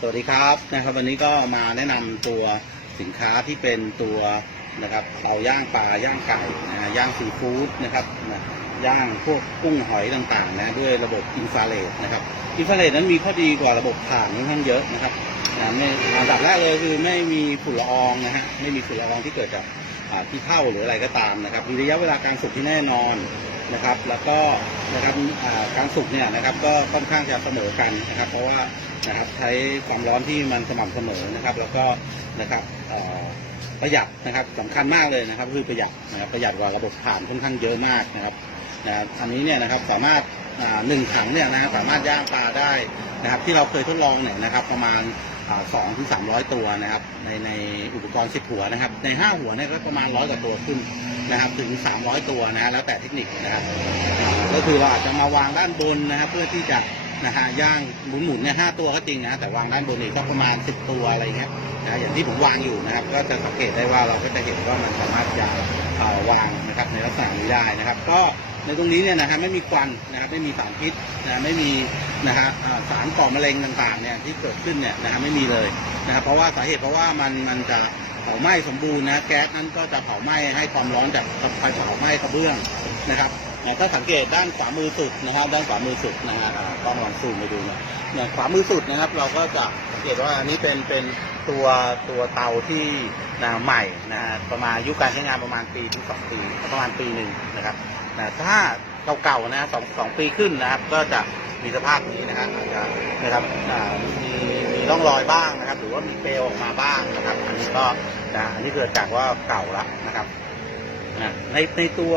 สวัสดีครับนะครับ วันนี้ก็มาแนะนำตัวสินค้าที่เป็นตัวนะครับเตาย่างปลาย่างไก่นะย่างซีฟู้ดนะครับนะย่างพวกกุ้งหอยต่างๆนะด้วยระบบอินฟราเรดนะครับอินฟราเรดนั้นมีข้อดีกว่าระบบถ่านค่อนข้างเยอะนะครับนะไม่อันดับแรกเลยคือไม่มีฝุ่นละอองนะฮะไม่มีฝุ่นละอองที่เกิดจากที่เท่าหรืออะไรก็ตามนะครับมีระยะเวลาการสุกที่แน่นอน นะครับ แล้วก็นะครับอ่าการสุกเนี่ยนะครับก็ค่อนข้างจะเสมอกันนะครับ เพราะว่านะครับใช้ความร้อนที่มันสม่ำเสมอนะครับ แล้วก็นะครับประหยัดนะครับสำคัญมากเลยนะครับ คือประหยัดนะครับประหยัดกว่าระบบถ่านค่อนข้างเยอะมากนะครับนะอันนี้เนี่ยนะครับสามารถหนึ่งถังเนี่ยนะครับสามารถย่างปลาได้นะครับ ที่เราเคยทดลองเนี่ยนะครับ ประมาณสองถึงสามร้อยตัวนะครับ ในในอุปกรณ์สิบหัวนะครับ ในห้าหัวเนี่ยก็ประมาณร้อยกว่าตัวขึ้น นะครับถึงสามร้อยตัวนะแล้วแต่เทคนิคนะครับก็คือเราอาจจะมาวางด้านบนนะครับเพื่อที่จะนะฮะย่างหมุนหมุนเนี่ยห้าตัวก็จริงนะแต่วางด้านบนนี่ก็ประมาณสิบตัวอะไรเงี้ยนะอย่างที่ผมวางอยู่นะครับ ก็จะสังเกตได้ว่าเราก็จะเห็นว่ามันสามารถจะวางนะครับในลักษณะนี้ได้นะครับ ก็ในตรงนี้เนี่ยนะฮะไม่มีควันนะครับไม่มีสารพิษนะไม่มีนะฮะสารก่อมะเร็งต่างๆเนี่ยที่เกิดขึ้นเนี่ยนะฮะไม่มีเลยนะครับเพราะว่าสาเหตุเพราะว่ามันมันจะ เผาไหม้สมบูรณ์นะแก๊สนั้นก็จะเผาไหม้ให้ความร้อนจากไฟเผาไหม้กระเบื้องนะครับถ้าสังเกตด้านขวามือสุดนะครับ ด้านขวามือสุดนะฮะต้องลองซูมไปดูนะเนี่ยขวามือสุดนะครับ เราก็จะสังเกตว่าอันนี้เป็นเป็นตัวตัวเตาที่นะใหม่นะฮะประมาณอายุการใช้งานประมาณปีถึงสองปีประมาณปีหนึ่งนะครับนะถ้าเก่าๆนะสองสองปีขึ้นนะครับ ก็จะมีสภาพนี้นะฮะอาจะนะครับมี มีร่องรอยบ้างนะครับ หรือว่ามีเปลวออกมาบ้างนะครับ อันนี้ก็นะอันนี้เกิดจากว่าเก่าแล้วนะครับนะในในตัว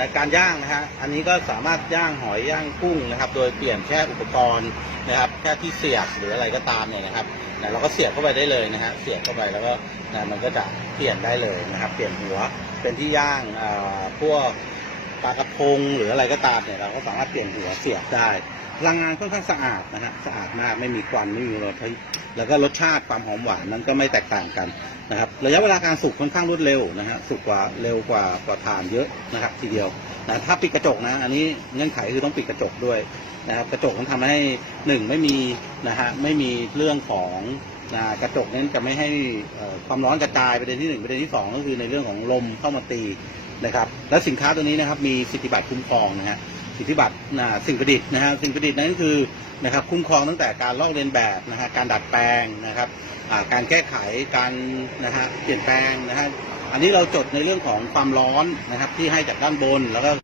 รายการย่างนะฮะ อันนี้ก็สามารถย่างหอยย่างกุ้งนะครับ โดยเปลี่ยนแค่อุปกรณ์นะครับแค่ที่เสียบหรืออะไรก็ตามเนี่ยนะครับนะเราก็เสียบเข้าไปได้เลยนะฮะ เสียบเข้าไปแล้วก็นะมันก็จะเปลี่ยนได้เลยนะครับ เปลี่ยนหัวเป็นที่ย่างอ่าพวก ปลากระพงหรืออะไรก็ตามเนี่ยเราก็สามารถเปลี่ยนหัวเสียบได้พลังงานค่อนข้างสะอาดนะฮะสะอาดมากไม่มีควันไม่มีมลพิษแล้วก็รสชาติความหอมหวานนั้นก็ไม่แตกต่างกันนะครับระยะเวลาการสุกค่อนข้างรวดเร็วนะฮะสุกกว่าเร็วกว่ากว่าทานเยอะนะครับทีเดียวนะถ้าปิดกระจกนะอันนี้เงื่อนไขคือต้องปิดกระจกด้วยนะครับกระจกต้องทำให้หนึ่งไม่มีนะฮะไม่มีเรื่องของ นะกระจกนั้นจะไม่ให้ความร้อนกระจายประเด็นที่หนึ่งประเด็นที่สองก็คือในเรื่องของลมเข้ามาตีนะครับ และสินค้าตัวนี้นะครับมีสิทธิบัตรคุ้มครองนะฮะสิทธิบัตรนะสิ่งประดิษฐ์นะฮะสิ่งประดิษฐ์นั้นคือนะครับคุ้มครองตั้งแต่การลอกเลียนแบบนะฮะการดัดแปลงนะครับการแก้ไขการนะฮะเปลี่ยนแปลงนะฮะอันนี้เราจดในเรื่องของความร้อนนะครับที่ให้จากด้านบนแล้วก็